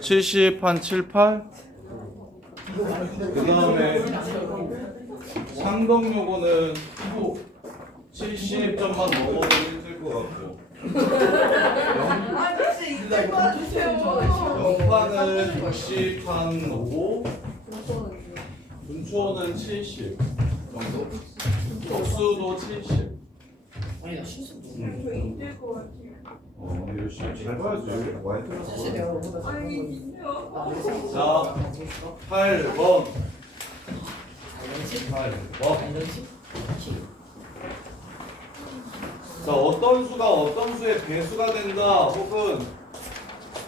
70 한 7, 8. 그 다음에 상동 요거는 70점만 넘어도 힘들 것 같고 영파는 60 한 5, 분초는 70 정도, 적수도 70. 아니 나 실수 열심히 잘 봐야지. 많이 사실 내가 들었어. 너보다 잘하는 거 자, 8번. 8번. 자, 어떤 수가 어떤 수의 배수가 된다 혹은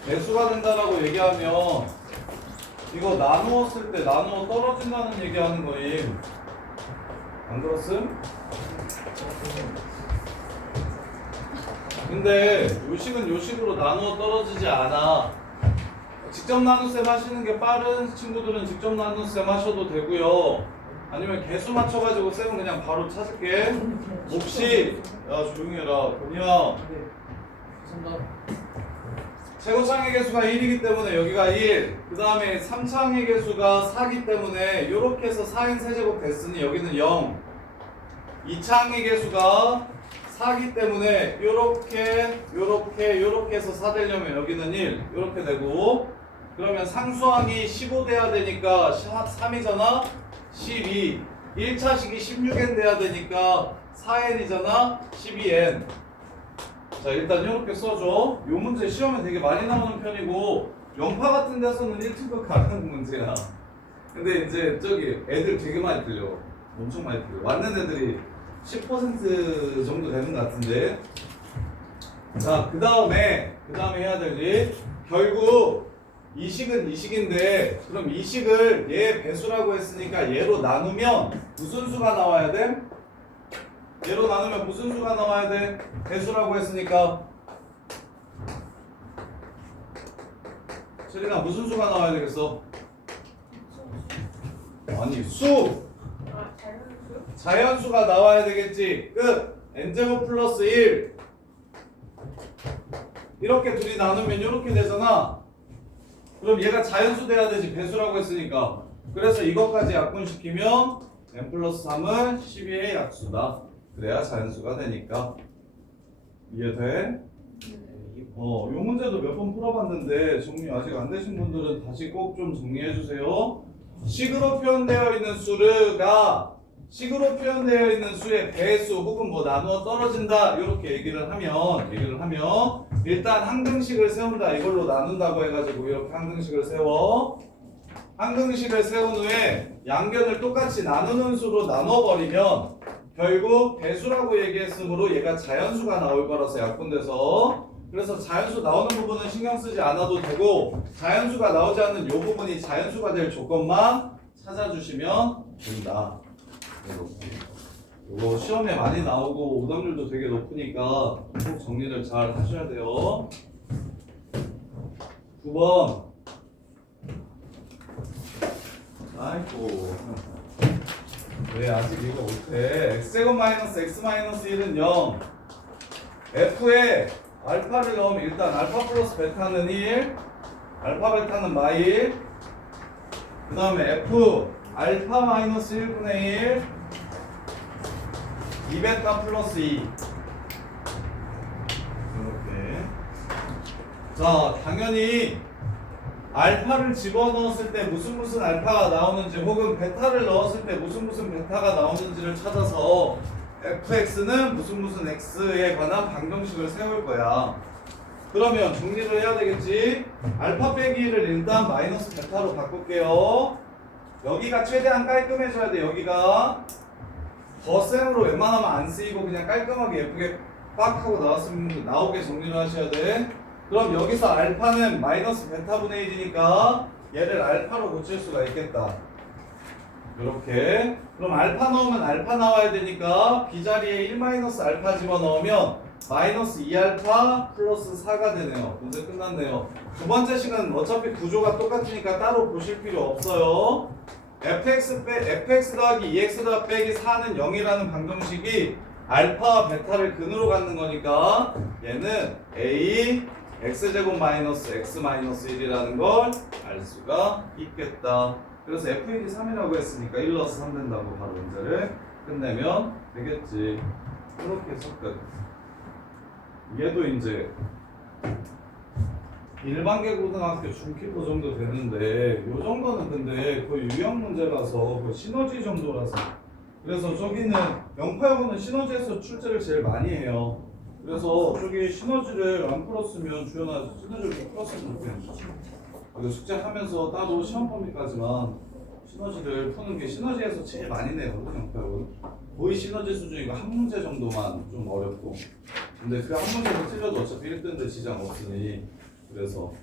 배수가 된다라고 얘기하면 이거 나누었을 때 나누어 떨어진다는 얘기하는 거임. 안 그렇음? 근데 요식은 요식으로 나누어 떨어지지 않아. 직접 나눗셈 하시는 게 빠른 친구들은 직접 나눗셈 하셔도 되고요. 아니면 개수 맞춰가지고 쌤은 그냥 바로 찾을게. 몫이 야 조용히 해라. 그냥 최고창의 개수가 1이기 때문에 여기가 1. 그 다음에 3창의 개수가 4기 때문에 요렇게 해서 4인 세제곱 됐으니 여기는 0. 2창의 개수가 4기 때문에 요렇게 해서 4 되려면 여기는 1 요렇게 되고, 그러면 상수항이 15 돼야 되니까 3이잖아 12. 1차식이 16n 돼야 되니까 4n이잖아 12n. 자 일단 이렇게 써줘. 요 문제 시험에 되게 많이 나오는 편이고 영파 같은 데서는 1등급 가는 문제야. 근데 이제 저기 애들 되게 많이 들려. 엄청 많이 들려. 맞는 애들이 10% 정도 되는 것 같은데. 자 그 다음에 해야 될 일, 결국 이 식은 이 식인데 그럼 이 식을 얘 배수라고 했으니까 얘로 나누면 무슨 수가 나와야 돼? 얘로 나누면 무슨 수가 나와야 돼? 배수라고 했으니까. 세린아 무슨 수가 나와야 되겠어? 아니 수! 자연수가 나와야 되겠지. 끝! n제곱 플러스 1 이렇게 둘이 나누면 이렇게 되잖아. 그럼 얘가 자연수 돼야 되지, 배수라고 했으니까. 그래서 이것까지 약분시키면 n 플러스 3은 12의 약수다. 그래야 자연수가 되니까. 이해돼? 요 문제도 몇 번 풀어봤는데 정리 아직 안 되신 분들은 다시 꼭 좀 정리해 주세요. 식으로 표현되어 있는 식으로 표현되어 있는 수의 배수 혹은 뭐 나누어 떨어진다 이렇게 얘기를 하면 일단 항등식을 세운다. 이걸로 나눈다고 해가지고 이렇게 항등식을 세워. 항등식을 세운 후에 양변을 똑같이 나누는 수로 나눠버리면 결국 배수라고 얘기했으므로 얘가 자연수가 나올 거라서 약분돼서. 그래서 자연수 나오는 부분은 신경 쓰지 않아도 되고 자연수가 나오지 않는 이 부분이 자연수가 될 조건만 찾아주시면 된다. 이거 시험에 많이 나오고 오답률도 되게 높으니까 꼭 정리를 잘 하셔야 돼요. 9번. 아이고 왜 아직 이거 못해? x제곱 마이너스 x 마이너스 1은 0. f에 알파를 넣으면 일단 알파 플러스 베타는 1, 알파 베타는 마일, 그 다음에 f 알파 마이너스 1분의 1, 2베타 플러스 2 이렇게. 자 당연히 알파를 집어넣었을 때 무슨 알파가 나오는지 혹은 베타를 넣었을 때 무슨 베타가 나오는지를 찾아서 fx는 무슨 x에 관한 방정식을 세울 거야. 그러면 정리를 해야 되겠지. 알파 빼기를 일단 마이너스 베타로 바꿀게요. 여기가 최대한 깔끔해져야 돼. 여기가 덧셈으로 웬만하면 안 쓰이고 그냥 깔끔하게 예쁘게 빡 하고 나오게 정리를 하셔야 돼. 그럼 여기서 알파는 마이너스 베타분의 1이니까 얘를 알파로 고칠 수가 있겠다. 이렇게. 그럼 알파 넣으면 알파 나와야 되니까 B자리에 1 마이너스 알파 집어넣으면 마이너스 2알파 플러스 4가 되네요. 문제 끝났네요. 두 번째 식은 어차피 구조가 똑같으니까 따로 보실 필요 없어요. fx 더하기 2x 더하기 빼기 4는 0이라는 방정식이 알파와 베타를 근으로 갖는 거니까 얘는 a x제곱 마이너스 x 마이너스 1이라는 걸 알 수가 있겠다. 그래서 f1이 3이라고 했으니까 1 넣어서 3 된다고 바로 문제를 끝내면 되겠지. 이렇게 해서 끝. 얘도 이제 일반계 고등학교 중기부 정도 되는데 요 정도는 근데 거의 유형 문제라서 거의 시너지 정도라서 그래서 저기는 영파역은 시너지에서 출제를 제일 많이 해요. 그래서 저기 시너지를 안 풀었으면 주연아 시너지를 좀 풀었으면 좋겠는데 이거 숙제하면서 따로 시험 범위까지만 시너지를 푸는 게 시너지에서 제일 많이 내거든 영파역은. 거의 시너지 수준이고 한 문제 정도만 좀 어렵고 근데 그 한 문제도 틀려도 어차피 1등인데 지장 없으니 그래서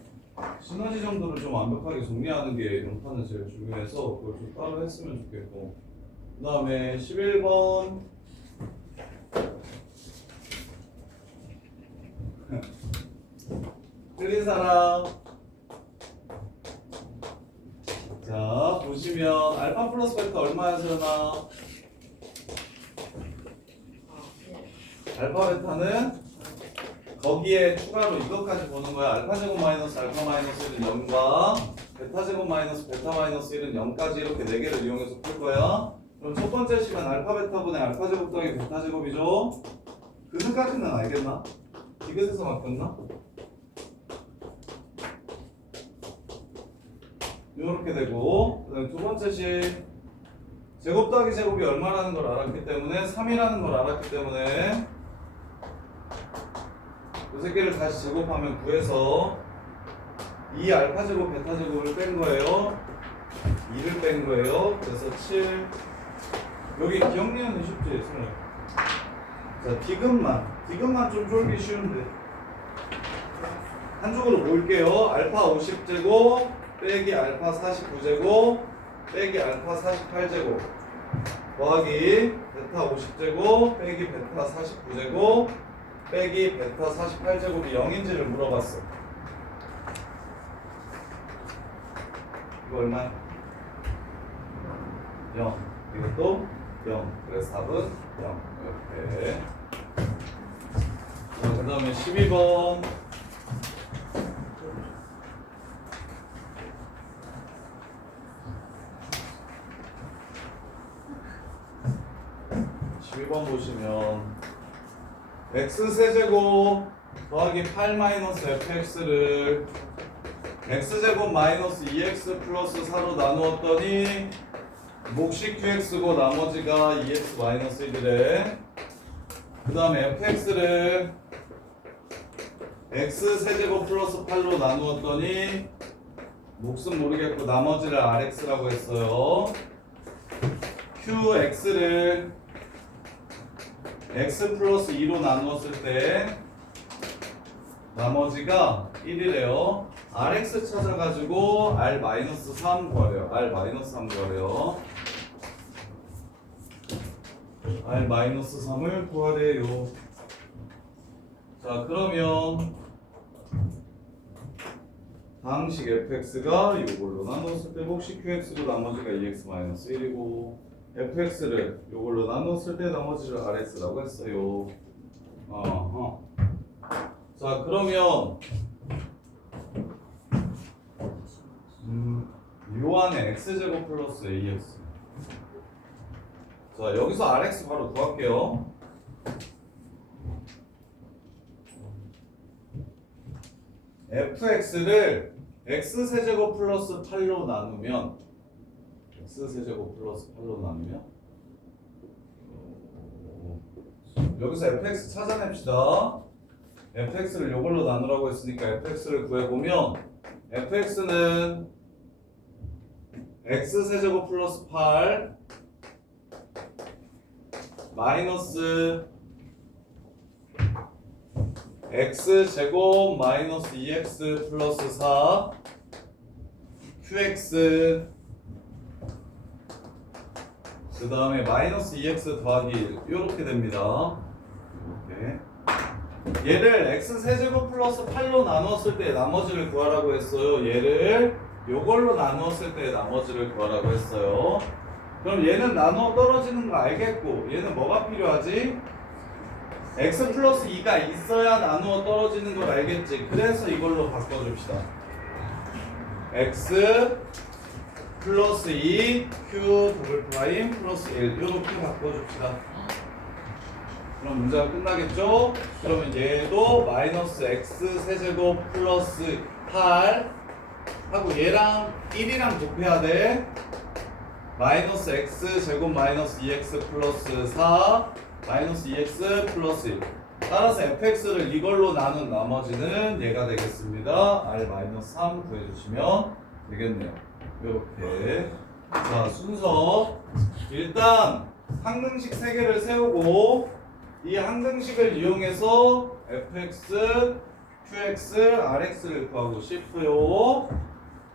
시너지 정도를 좀 완벽하게 정리하는 게 영파는 제일 중요해서 그걸 좀 따로 했으면 좋겠고 그 다음에 11번 틀린 사람 자 보시면 알파 플러스 베타 얼마였으나 알파 베타는 거기에 추가로 이것까지 보는 거야. 알파 제곱 마이너스 알파 마이너스 1은 0과 베타 제곱 마이너스 베타 마이너스 1은 0까지 이렇게 4개를 이용해서 풀 거야. 그럼 첫 번째 시간 알파 베타분의 알파 제곱 더하기 베타 제곱이죠. 그것까지는 알겠나? 디귿에서 바뀌었나? 이렇게 되고 그다음에 두 번째 식 제곱 더하기 제곱이 얼마라는 걸 알았기 때문에 3이라는 걸 알았기 때문에 이 새끼를 다시 제곱하면 9에서 2 알파 제곱 베타 제곱을 뺀 거예요. 2를 뺀 거예요. 그래서 7 여기 기억력은 쉽지 승우. 자 디귿만 좀 쫄기 쉬운데 한쪽으로 모을게요. 알파 50제곱 빼기 알파 49제곱 빼기 알파 48제곱 더하기 베타 50제곱 빼기 베타 49제곱 빼기 베타 48제곱이 0인지를 물어봤어. 이거 얼마야? 0. 이것도 0. 그래서 답은 0. 이렇게. 자, 그 다음에 12번. 보시면 x세제곱 더하기 8 마이너스 fx를 x제곱 마이너스 2x 플러스 4로 나누었더니 몫이 qx고 나머지가 2x 마이너스 1이래. 그 다음에 fx를 x세제곱 플러스 8로 나누었더니 몫은 모르겠고 나머지를 rx라고 했어요. qx를 x 플러스 2로 나누었을 때 나머지가 1이래요. rx 찾아가지고 r 마이너스 3 구하래요. r 마이너스 3 구하래요. r 마이너스 3을 구하래요. 자 그러면 방식 fx가 요걸로 나눴을 때 몫이 qx고 나머지가 2x 마이너스 1이고 fx를 요걸로 나눴을 때 나머지를 rx라고 했어요. 자 그러면 요 안에 x제곱 플러스 ax 자 여기서 rx 바로 구할게요. fx를 x세제곱 플러스 8로 나누면 x세제곱 플러스 8로 나누면 여기서 fx 찾아냅시다. fx를 요걸로 나누라고 했으니까 fx를 구해보면 fx는 x세제곱 플러스 8 마이너스 x제곱 마이너스 2x 플러스 4 qx 그 다음에 마이너스 2x 더하기 이렇게 됩니다. 이렇게 얘를 x세제곱 플러스 8로 나눴을 때 나머지를 구하라고 했어요. 얘를 요걸로 나누었을 때 나머지를 구하라고 했어요. 그럼 얘는 나눠 떨어지는 거 알겠고 얘는 뭐가 필요하지? x 플러스 2가 있어야 나누어 떨어지는 걸 알겠지? 그래서 이걸로 바꿔줍시다. x 플러스 2 q 더블 프라임 플러스 1 이렇게 바꿔줍시다. 그럼 문제가 끝나겠죠? 그러면 얘도 마이너스 x 세제곱 플러스 8 하고 얘랑 1이랑 곱해야 돼. 마이너스 x 제곱 마이너스 2x 플러스 4 마이너스 2x 플러스 1 따라서 fx를 이걸로 나눈 나머지는 얘가 되겠습니다. r 마이너스 3 구해주시면 되겠네요. 이렇게 자 순서 일단 항등식 3개를 세우고 이 항등식을 이용해서 fx, qx, rx를 구하고 싶어요.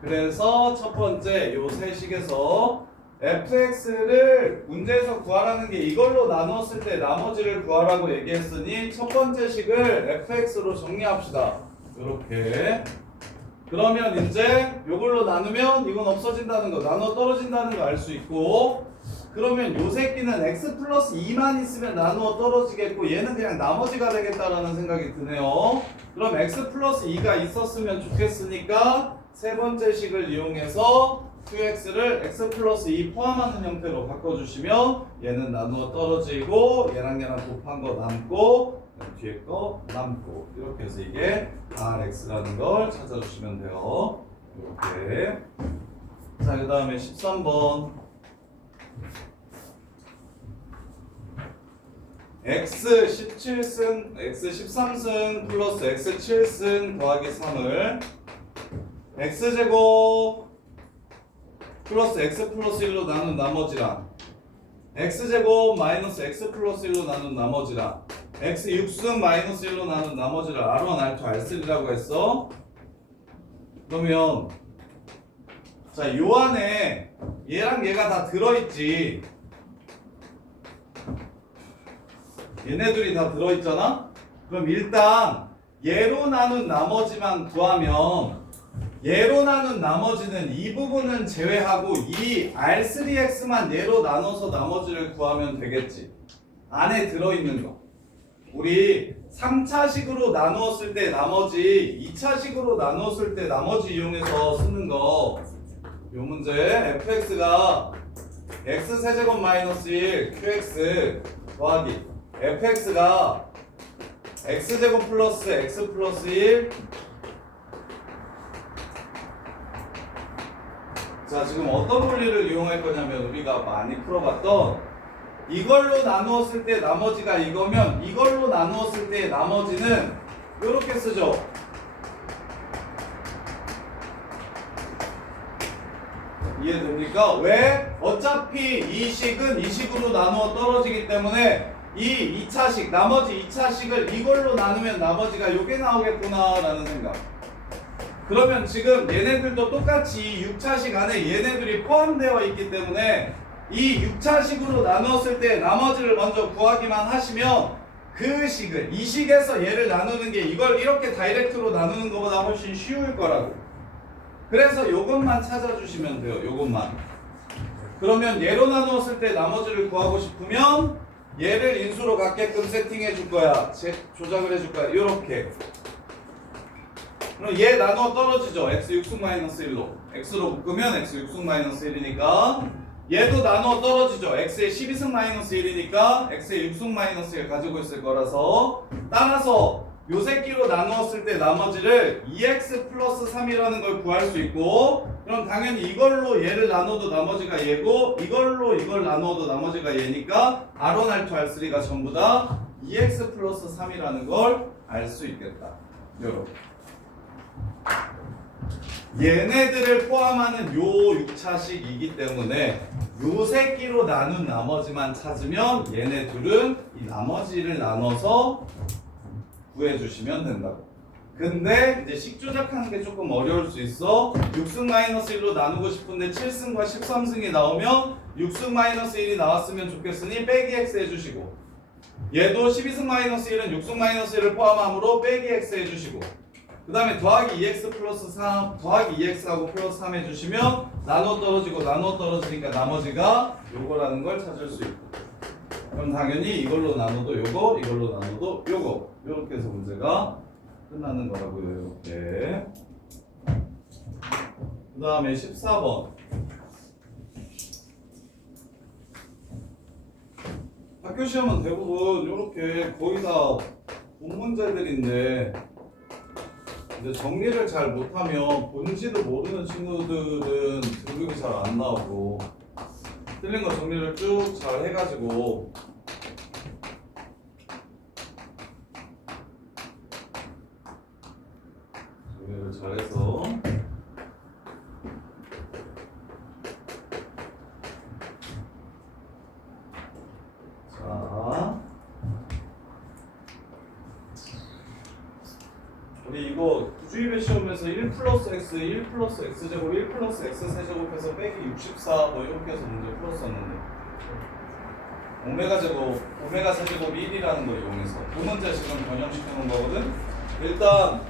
그래서 첫 번째 요 세 식에서 fx를 문제에서 구하라는 게 이걸로 나눴을 때 나머지를 구하라고 얘기했으니 첫 번째 식을 fx로 정리합시다. 이렇게 그러면 이제 요걸로 나누면 이건 없어진다는 거 나눠 떨어진다는 거 알 수 있고 그러면 요 새끼는 x 플러스 2만 있으면 나누어 떨어지겠고 얘는 그냥 나머지가 되겠다라는 생각이 드네요. 그럼 x 플러스 2가 있었으면 좋겠으니까 세 번째 식을 이용해서 qx를 x 플러스 2 포함하는 형태로 바꿔주시면 얘는 나누어 떨어지고 얘랑 곱한 거 남고 뒤에 거 남고 이렇게 해서 이게 rx라는 걸 찾아주시면 돼요. 이렇게 자 그 다음에 13번 x 17승 x 13승 플러스 x 7승 더하기 3을 x제곱 플러스 x 플러스 1로 나눈 나머지랑 x제곱 마이너스 x 플러스 1로 나눈 나머지랑 x 6승 마이너스 1로 나눈 나머지를 R1, R2, R3라고 했어. 그러면 자 요 안에 얘랑 얘가 다 들어있지. 얘네들이 다 들어있잖아? 그럼 일단 얘로 나눈 나머지만 구하면 얘로 나눈 나머지는 이 부분은 제외하고 이 R3X만 얘로 나눠서 나머지를 구하면 되겠지. 안에 들어있는 거. 우리 3차식으로 나누었을 때 나머지 2차식으로 나누었을 때 나머지 이용해서 쓰는 거. 요 문제 fx가 x세제곱 마이너스 1 qx 더하기 fx가 x제곱 플러스 x 플러스 1 자 지금 어떤 원리를 이용할 거냐면 우리가 많이 풀어봤던 이걸로 나누었을 때 나머지가 이거면 이걸로 나누었을 때 나머지는 이렇게 쓰죠. 이해됩니까? 왜? 어차피 이 식은 이 식으로 나누어 떨어지기 때문에 이 2차식 나머지 2차식을 이걸로 나누면 나머지가 요게 나오겠구나 라는 생각. 그러면 지금 얘네들도 똑같이 6차식 안에 얘네들이 포함되어 있기 때문에 이 6차식으로 나누었을 때 나머지를 먼저 구하기만 하시면 그 식을 이 식에서 얘를 나누는 게 이걸 이렇게 다이렉트로 나누는 것보다 훨씬 쉬울 거라고. 그래서 요것만 찾아주시면 돼요. 요것만. 그러면 얘로 나누었을 때 나머지를 구하고 싶으면 얘를 인수로 갖게끔 세팅해 줄 거야. 조작을 해 줄 거야. 요렇게. 그럼 얘 나누어 떨어지죠. x 6승 마이너스 1로. x로 묶으면 x 6승 마이너스 1이니까 얘도 나누어 떨어지죠. x의 12승 마이너스 1이니까 x의 6승 마이너스 1 가지고 있을 거라서 따라서 요 새끼로 나누었을 때 나머지를 2x 플러스 3이라는 걸 구할 수 있고 그럼 당연히 이걸로 얘를 나눠도 나머지가 얘고 이걸로 이걸 나누어도 나머지가 얘니까 R1, R2, R3가 전부 다 2x 플러스 3이라는 걸 알 수 있겠다. 요렇게. 얘네들을 포함하는 요 6차식이기 때문에 요 새끼로 나눈 나머지만 찾으면 얘네 둘은 이 나머지를 나눠서 구해주시면 된다고. 근데 이제 식 조작하는 게 조금 어려울 수 있어. 6승 마이너스 1로 나누고 싶은데 7승과 13승이 나오면 6승 마이너스 1이 나왔으면 좋겠으니 빼기 x 해주시고 얘도 12승 마이너스 1은 6승 마이너스 1을 포함함으로 빼기 x 해주시고 그 다음에 더하기 2x 플러스 3 더하기 2x하고 플러스 3 해주시면 나눠 떨어지고 나눠 떨어지니까 나머지가 요거라는 걸 찾을 수 있고 그럼 당연히 이걸로 나눠도 요거, 이걸로 나눠도 요거. 요렇게 해서 문제가 끝나는 거라고요. 이렇게. 그 다음에 14번. 학교 시험은 대부분 이렇게 거의 다 본 문제들인데 이제 정리를 잘 못하면 본질을 모르는 친구들은 등급이 잘 안 나오고 틀린 거 정리를 쭉 잘 해가지고 정리를 잘해서 자 우리 이거 구주입의 시험에서 1 플러스 x, 1 플러스 x제곱, 1 플러스 x 세제곱해서 빼기 64 뭐 이렇게 해서 문제 풀었었는데 오메가 제곱, 오메가 세제곱이 1이라는 걸 이용해서 두 문제 지금 변형시켜 놓은 거거든. 일단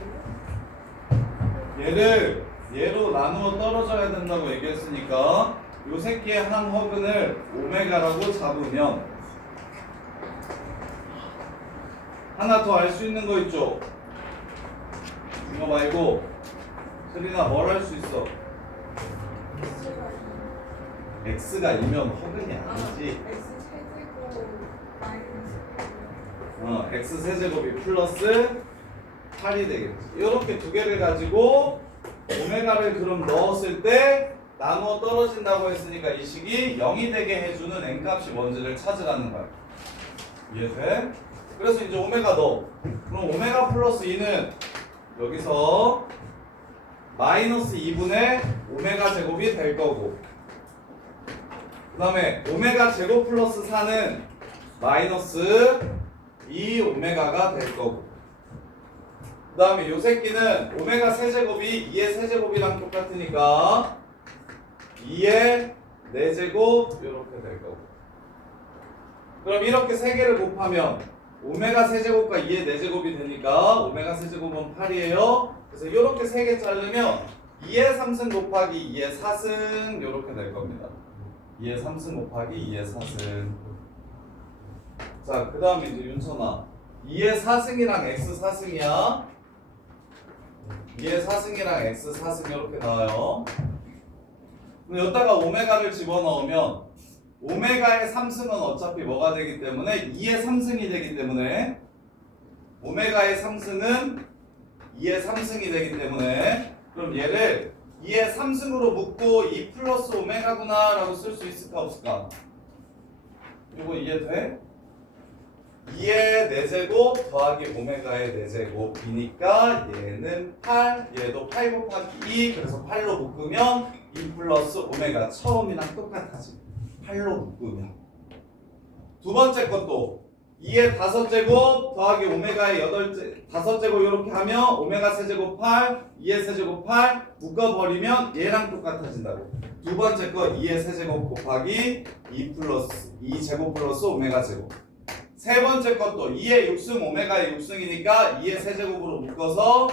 얘를 얘로 나누어 떨어져야 된다고 얘기했으니까 요 새끼의 한 허근을 오메가라고 잡으면 하나 더 알 수 있는 거 있죠? 이거 말고 세린아 뭘 할 수 있어? x가 2면 허근이 아니지. x 세제곱이 플러스 8이 되겠지. 이렇게 두 개를 가지고 오메가를 그럼 넣었을 때 나누어 떨어진다고 했으니까 이 식이 0이 되게 해주는 n값이 뭔지를 찾으라는 거야. 이해돼? 그래서 이제 오메가 넣어. 그럼 오메가 플러스 2는 여기서 마이너스 2분의 오메가 제곱이 될 거고 그 다음에 오메가 제곱 플러스 4는 마이너스 2 오메가가 될 거고 그 다음에 요 새끼는 오메가 세제곱이 2의 세제곱이랑 똑같으니까 2의 4제곱 이렇게 될 거고 그럼 이렇게 세 개를 곱하면 오메가 세제곱과 2의 4제곱이 되니까 오메가 세제곱은 8이에요. 그래서 이렇게 세 개 자르면 2의 3승 곱하기 2의 4승 이렇게 될 겁니다. 2의 3승 곱하기 2의 4승. 자, 그 다음에 이제 윤천아 2의 4승이랑 x 4승이야. 2의 4승이랑 x 4승 이렇게 나와요. 그럼 여기다가 오메가를 집어넣으면 오메가의 3승은 어차피 뭐가 되기 때문에 2의 3승이 되기 때문에 오메가의 3승은 2의 3승이 되기 때문에 그럼 얘를 2의 3승으로 묶고 2 플러스 오메가구나 라고 쓸 수 있을까 없을까? 이거 이해돼? 2의 4제곱 더하기 오메가의 4제곱이니까 얘는 8 얘도 8 곱하기 2 그래서 8로 묶으면 2 플러스 오메가 처음이랑 똑같아지 8로 묶으면 두 번째 것도 2의 5제곱 더하기 오메가의 5제곱 이렇게 하면 오메가 세제곱 8 2의 세제곱 8 묶어버리면 얘랑 똑같아진다고 두 번째 거 2의 세제곱 곱하기 2 플러스 2제곱 플러스 오메가 제곱 세 번째 것도 2의 6승 오메가의 6승이니까 2의 세제곱으로 묶어서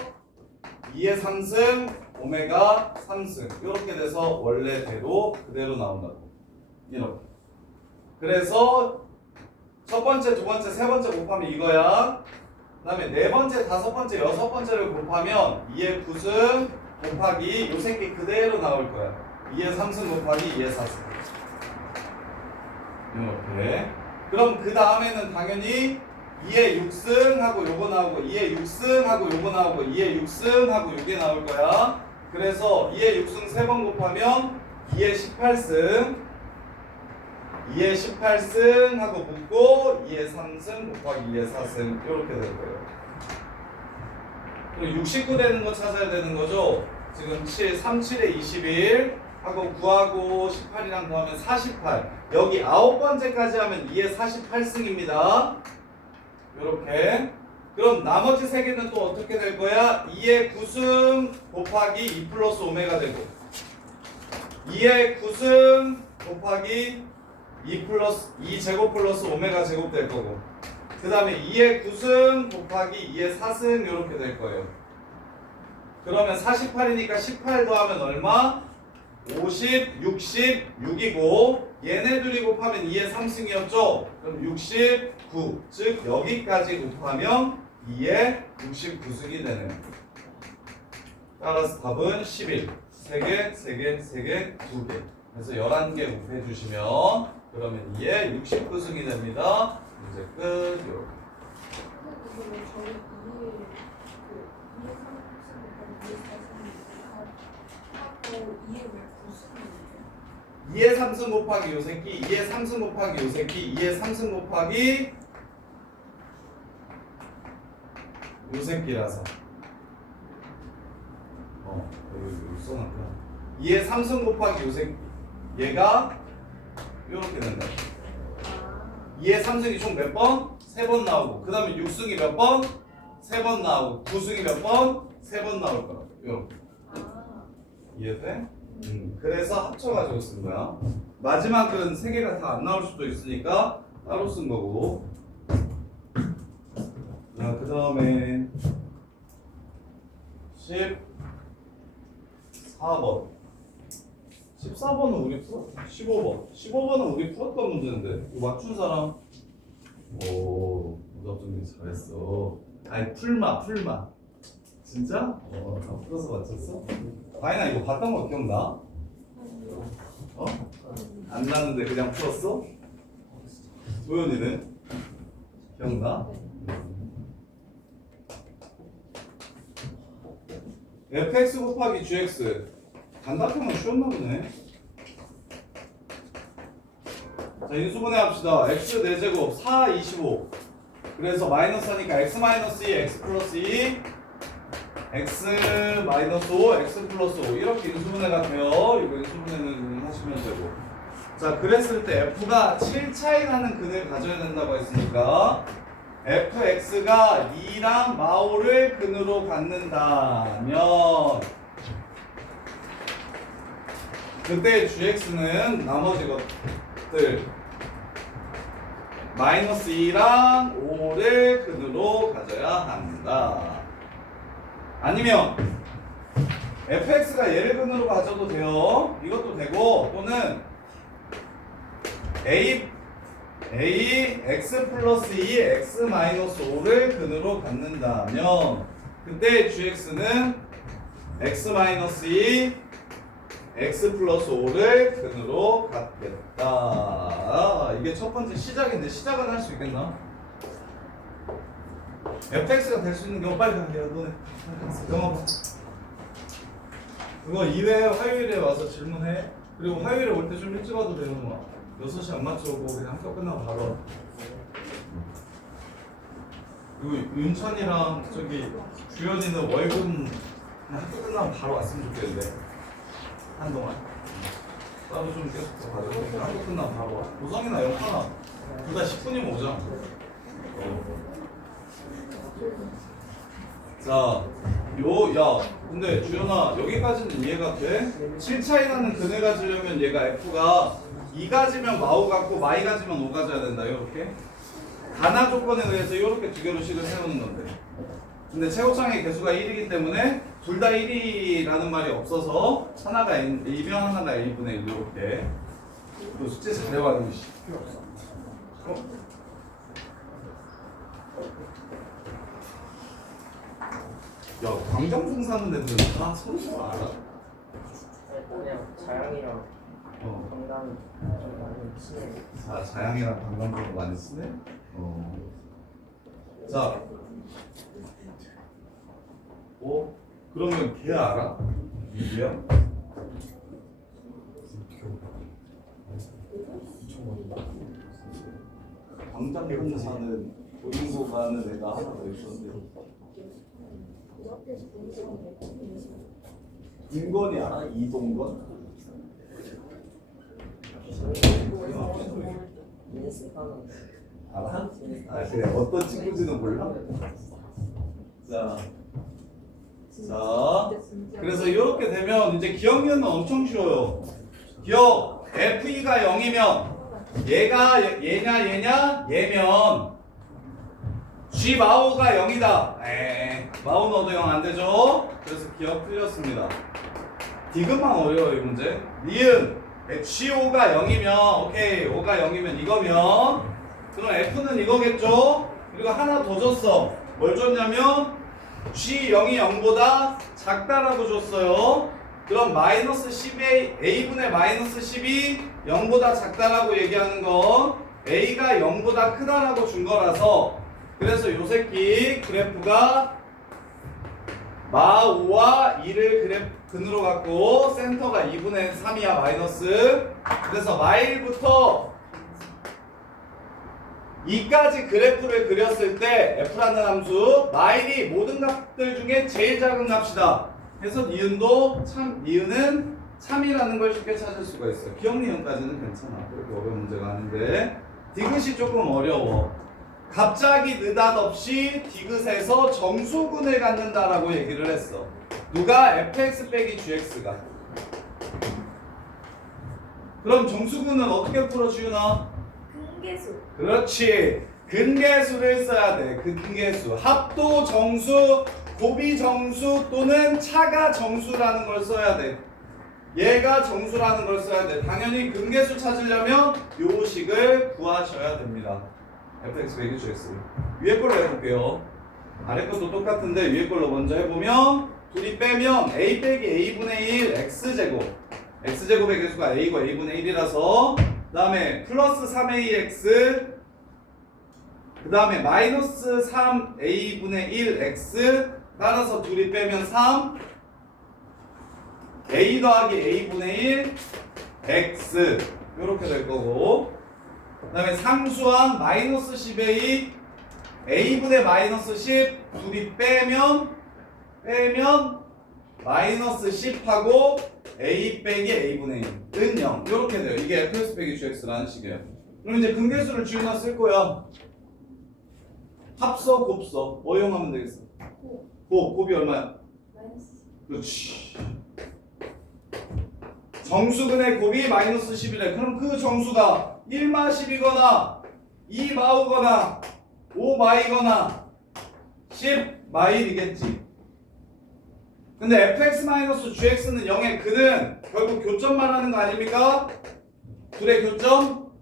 2의 3승 오메가 3승 이렇게 돼서 원래대로 그대로 나온다고 이렇게. 그래서 첫 번째, 두 번째, 세 번째 곱하면 이거야. 그 다음에 네 번째, 다섯 번째, 여섯 번째를 곱하면 2의 9승 곱하기 요 새끼 그대로 나올 거야. 2의 3승 곱하기 2의 4승. 이렇게. 그럼 그 다음에는 당연히 2의 6승 하고 요거 나오고 2의 6승 하고 요거 나오고 2의 6승 하고 요게 나올 거야. 그래서 2의 6승 3번 곱하면 2의 18승 2의 18승 하고 묶고 2의 3승 곱하기 2의 4승 이렇게 될 거예요. 그리고 69 되는 거 찾아야 되는 거죠. 지금 7, 3, 7에 21 하고 9하고 18이랑 더하면 48 여기 9번째까지 하면 2의 48승입니다. 이렇게 그럼 나머지 3개는 또 어떻게 될 거야? 2의 9승 곱하기 2 플러스 오메가 되고 2의 9승 곱하기 2 플러스 2 제곱 플러스 오메가 제곱 될 거고 그 다음에 2의 9승 곱하기 2의 4승 이렇게 될 거예요. 그러면 48이니까 18 더하면 얼마? 50, 66이고 얘네 둘이 곱하면 2의 3승이었죠? 그럼 69. 즉 여기까지 곱하면 2의 69승이 되네요. 따라서 답은 11. 3개, 3개, 3개, 2개. 그래서 11개 곱해 주시면 그러면 2의 69승이 됩니다. 문제 끝. 이렇게. 이게 왜 2의 3승 곱하기 요 새끼, 2의 3승 곱하기 요 새끼, 2의 3승 곱하기 요 새끼라서 여기 써놨다. 2의 3승 곱하기 요 새끼 얘가 요렇게 된다. 2의 3승이 총 몇 번? 3번 나오고 그 다음에 6승이 몇 번? 3번 나오고 9승이 몇 번? 3번 나올 거라고. 요렇게. 이해돼? 그래서 합쳐가지고 쓴 거야. 마지막은 3개가 다 안 나올 수도 있으니까 따로 쓴 거고. 자, 그 다음에 14번. 14번은 우리 풀었? 15번. 15번은 우리 풀었던 문제인데 이거 맞춘 사람? 오, 오답정리 잘했어. 아니 풀마. 진짜? 다 풀어서 맞췄어? 다인아 이거 봤던 거 기억나? 어? 안 나는데 그냥 풀었어? 도현이는? 기억나? fx 곱하기 gx 단답형은 쉬웠나 보네. 자 인수분해 합시다. x 4제곱 4, 25 그래서 마이너스 하니까 x 마이너스 2, x 플러스 2 x 마이너스 5, x 플러스 5 이렇게 인수분해가 돼요. 이거 인수분해는 하시면 되고. 자 그랬을 때 f가 7 차이 나는 근을 가져야 된다고 했으니까 fx가 2랑 마오를 근으로 갖는다면 그때 gx는 나머지 것들 마이너스 2랑 5를 근으로 가져야 한다. 아니면 fx가 얘를 근으로 가져도 돼요. 이것도 되고 또는 a x 플러스 2 x 마이너스 5를 근으로 갖는다면 그때 gx는 x 마이너스 2 x 플러스 5를 근으로 갖겠다. 이게 첫 번째 시작인데 시작은 할 수 있겠나? fx가 될 수 있는 경우 빨리 가요. 너네 영어 봐. 그거 2회 화요일에 와서 질문해. 그리고 화요일에 올 때 좀 일찍 와도 돼요. 뭐 6시 안 맞춰오고 그냥 학교 끝나고 바로 와. 그리고 윤찬이랑 저기 주연이는 월급 그냥 학교 끝나고 바로 왔으면 좋겠는데 한동안 나도 좀 계속 더 가져. 학교 끝나고 바로 와. 보성이나 영파나 둘 다 10분이면 오잖아. 자, 근데 주연아 여기까지는 이해가 돼? 7 차이 나는 근을 가지려면 얘가 f가 2 가지면 마오 같고 마이 가지면 5 가져야 된다. 이렇게 단하 조건에 의해서 이렇게 두 개로 식을 세우는 건데 근데 최고창의 개수가 1이기 때문에 둘 다 1이라는 말이 없어서 하나가 A면 하나가 A분의 1 이렇게 또 숙제 잘해와는 게 필요 없어. 야, 광장풍 사는 애들은 다 서로 알아? 그냥 자양이랑 건강 좀 많이 친해. 아, 자양이랑 관광도 많이 쓰네? 자, 그러면 걔 알아? 유비야? 광장풍 사는 고인고 가는 애가 하나 더 있었는데 김건이 알아? 이동건? 알아? 아 그래 어떤 친구인지는 몰라? 자 그래서 이렇게 되면 이제 기억력은 엄청 쉬워요. 기억 FE가 0이면 얘가 얘냐 얘면 G 마오가 0이다. 마오 넣어도 0 안되죠? 그래서 기억 틀렸습니다. 디귿만 어려워요 이 문제. 니은 GO가 0이면 오케이 5가 0이면 이거면 그럼 F는 이거겠죠? 그리고 하나 더 줬어. 뭘 줬냐면 G0이 0보다 작다라고 줬어요. 그럼 마이너스 10의 A분의 마이너스 10이 0보다 작다라고 얘기하는 건 A가 0보다 크다라고 준 거라서 그래서 요 새끼 그래프가 마5와 2를 근으로 갖고 센터가 2분의 3이야 마이너스. 그래서 마1부터 2까지 그래프를 그렸을 때 F라는 함수 마1이 모든 값들 중에 제일 작은 값이다. 그래서 니은은 참이라는 걸 쉽게 찾을 수가 있어. 기억 니은까지는 괜찮아. 그렇게 어려운 문제가 아닌데 디귿이 조금 어려워. 갑자기 느닷없이 디귿에서 정수근을 갖는다라고 얘기를 했어. 누가? fx 빼기 gx가. 그럼 정수근은 어떻게 풀어 지훈아? 근계수. 그렇지. 근계수를 써야 돼. 근계수. 합도 정수, 곱이 정수 또는 차가 정수라는 걸 써야 돼. 얘가 정수라는 걸 써야 돼. 당연히 근계수 찾으려면 요 식을 구하셔야 됩니다. fx 빼기 gx. 위에 걸로 해볼게요. 아래 것도 똑같은데 위에 걸로 먼저 해보면 둘이 빼면 a 빼기 a분의 1 x제곱. x제곱의 개수가 a고 a분의 1이라서 그 다음에 플러스 3ax 그 다음에 마이너스 3a분의 1x 따라서 둘이 빼면 3 a 더하기 a분의 1 x 이렇게 될 거고 그 다음에 상수한 마이너스 10a a분의 마이너스 10 둘이 빼면 마이너스 10하고 a 빼기 a분의 1은 0 이렇게 돼요. 이게 fx 빼기 gx라는 식이에요. 그럼 이제 근계수를 지훈아 쓸 거야. 합서 곱서 뭐 이용하면 되겠어? 곱이 얼마야? 마이너스. 그렇지. 정수근의 곱이 마이너스 10이래. 그럼 그 정수가 1마 10이거나 2마오거나 5마이거나 10마일이겠지. 근데 fx-gx는 0의 근은 결국 교점 말하는 거 아닙니까? 둘의 교점?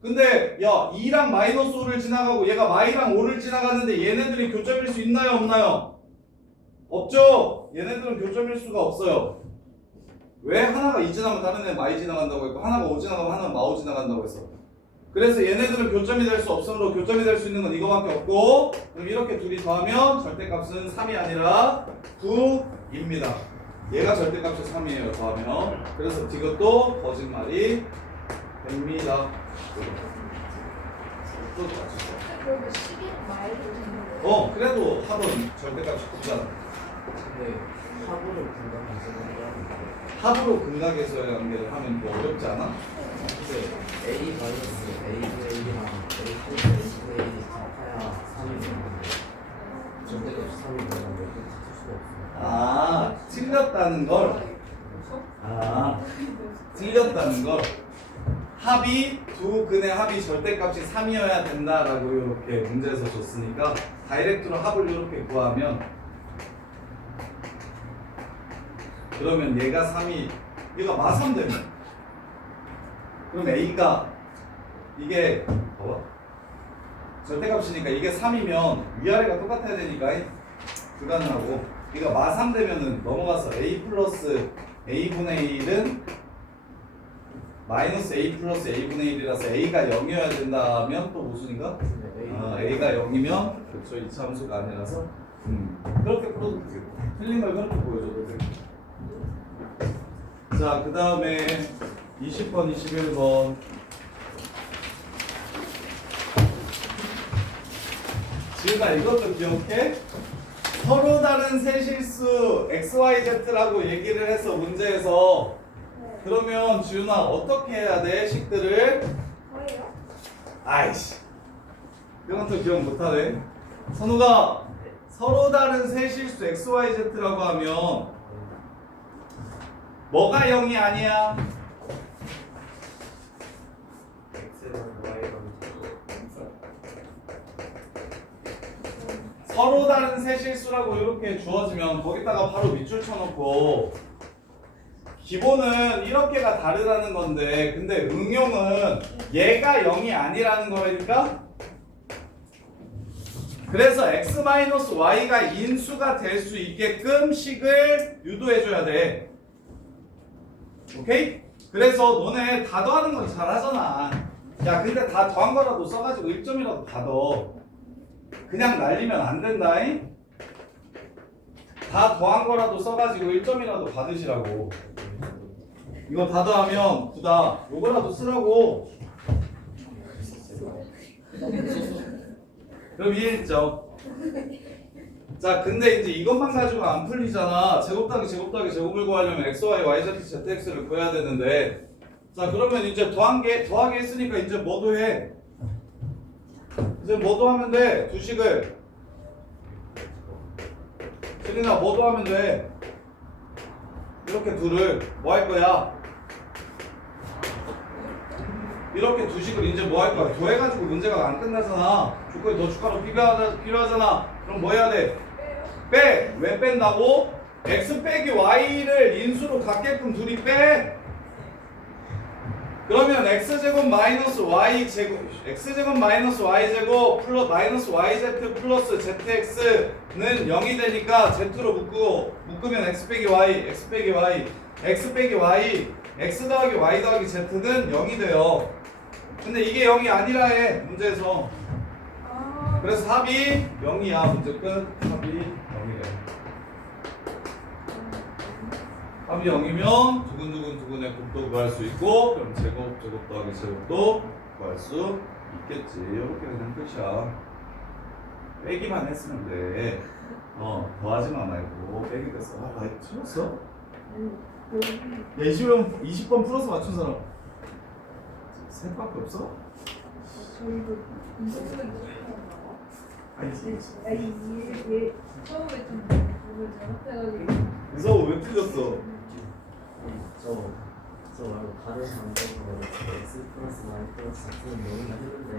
근데 야 2랑 마이너스 5를 지나가고 얘가 마이랑 5를 지나가는데 얘네들이 교점일 수 있나요 없나요? 없죠? 얘네들은 교점일 수가 없어요. 왜? 하나가 2 지나면 다른 애 마이 지나간다고 했고 하나가 5 지나가면 하나는 마5 지나간다고 했어. 그래서 얘네들은 교점이 될 수 없으므로 교점이 될 수 있는 건 이거밖에 없고 그럼 이렇게 둘이 더하면 절대값은 3이 아니라 9입니다. 얘가 절대값이 3이에요 더하면. 그래서 이것도 거짓말이 됩니다. 또 맞추죠. 그러면 11 마일로 되는 거예요? 그래도 합은 절대값이 9잖아. 근데 화분을 분간해서 합으로 근각에서 연계를 하면 뭐 어렵지 않아? 근데 A 마이너스 A분의 1이랑 A 플러스 A분의 1이 같아야 3이 되는데 절대값이 3이 되는데 그렇게 쓸 수가 없어요. 아, 틀렸다는 걸. 틀렸다는 걸. 합이 두 근의 합이 절대값이 3이어야 된다라고 이렇게 문제에서 줬으니까 다이렉트로 합을 이렇게 구하면 그러면 얘가 3이 얘가 마3 되면 그럼 A가 이게 봐봐 절대값이니까 이게 3이면 위아래가 똑같아야 되니까 불가능하고 얘가 마3 되면은 넘어가서 A 플러스 A분의 1은 마이너스 A 플러스 A분의 1이라서 A가 0이어야 된다면 또 무슨인가? A가 0이면 그렇죠. 이차함수가 아니라서 그렇게 풀어도 되겠고 틀린 걸 그렇게 보여줘도 되고 자, 그 다음에 20번, 21번 지은아 이것도 기억해? 서로 다른 세실수 XYZ라고 얘기를 해서 문제에서 네. 그러면 지훈아 어떻게 해야 돼? 식들을 뭐예요? 아이씨 이건 또 기억 못하네. 선우가 서로 다른 세실수 XYZ라고 하면 뭐가 0이 아니야? X랑 Y랑 서로 다른 세실수라고 이렇게 주어지면 거기다가 바로 밑줄 쳐놓고 기본은 이렇게가 다르다는 건데 근데 응용은 얘가 0이 아니라는 거라니까. 그래서 x-y가 인수가 될 수 있게끔 식을 유도해줘야 돼. 오케이? 그래서 너네 다 더하는 건 잘하잖아. 야 근데 다 더한 거라도 써가지고 1점이라도 받아. 그냥 날리면 안 된다잉. 다 더한 거라도 써가지고 1점이라도 받으시라고. 이거 다 더하면 9다. 요거라도 쓰라고. 그럼 이해했죠? 자 근데 이제 이것만 가지고 안 풀리잖아. 제곱 더하기 제곱 더하기 제곱을 구하려면 x, y, y, z, z, x를 구해야 되는데 자 그러면 이제 더하기 했으니까 이제 뭐도 해. 이제 뭐도 하면 돼. 두 식을 세린아 뭐도 하면 돼. 이렇게 둘을 뭐 할 거야? 이렇게 두 식을 이제 뭐 할 거야? 더해가지고 문제가 안 끝나잖아. 조건이 더 추가로 필요하잖아. 그럼 뭐 해야 돼? 빼! 왜 뺀다고? x 빼기 y를 인수로 갖게끔 둘이 빼! 그러면 x제곱 마이너스 y제곱 x제곱 마이너스 y제곱 플러스 마이너스 yz 플러스 zx는 0이 되니까 z로 묶으면 x 빼기 y x 빼기 y x 빼기 y x 더하기 y 더하기 z는 0이 돼요. 근데 이게 0이 아니라 해 문제에서. 그래서 합이 0이야. 문제 끝. 합이 0이래. 합이 0이면 두근두근의 곱도 구할 수 있고 그럼 제곱 더하기 제곱도 구할 수 있겠지. 이렇게 그냥 끝이야. 빼기만 했으면 돼. 더하지만 말고 빼기 됐어. 아, 나 이거 틀렸어? 야 20번 풀어서 맞춘 사람 셋밖에 없어? 저희도 아니 얘 처음에 좀 그걸 잘못해가지고 이서 왜 틀렸어? 저 말고 다른 방법으로 x 플러스 y 플러스 z는 0이나 했는데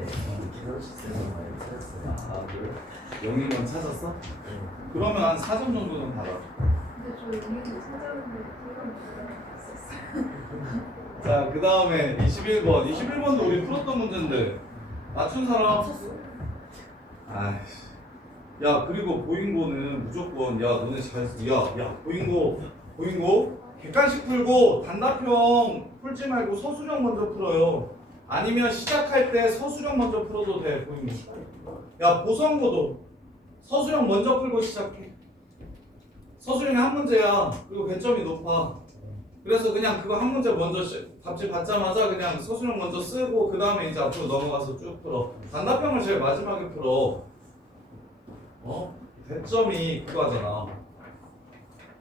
계산식에서 많이 틀렸어요. 아 그래? 0인 건 찾았어? 네. 그러면 한 4점 정도는 받아. 근데 저 여기도 찾았는데 그건 몰랐어요. 자 그 다음에 21번도 우리 풀었던 문제인데 맞춘 사람? 아이씨 야 그리고 보인고는 무조건 야 너네 야 보인고 객관식 풀고 단답형 풀지 말고 서술형 먼저 풀어요. 아니면 시작할 때 서술형 먼저 풀어도 돼. 보인고 야 보성고도 서술형 먼저 풀고 시작해. 서술형이 한 문제야. 그리고 배점이 높아. 그래서 그냥 그거 한 문제 먼저 답지 받자마자 그냥 서술형 먼저 쓰고 그 다음에 이제 앞으로 넘어가서 쭉 풀어. 단답형을 제일 마지막에 풀어. 배점이 그거잖아.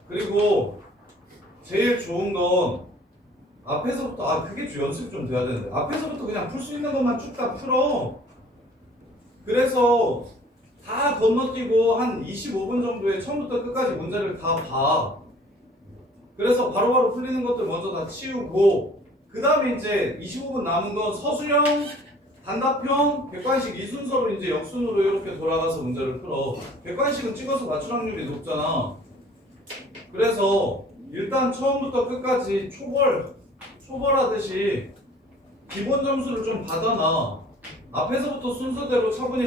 그리고 제일 좋은 건 앞에서부터 그게 연습 좀 돼야 되는데 앞에서부터 그냥 풀 수 있는 것만 쭉 다 풀어. 그래서 다 건너뛰고 한 25분 정도에 처음부터 끝까지 문제를 다 봐. 그래서 바로바로 풀리는 것들 먼저 다 치우고 그 다음에 이제 25분 남은 건 서술형, 단답형, 객관식 이 순서로 이제 역순으로 이렇게 돌아가서 문제를 풀어. 객관식은 찍어서 맞출 확률이 높잖아. 그래서 일단 처음부터 끝까지 초벌하듯이 기본 점수를 좀 받아놔. 앞에서부터 순서대로 차분히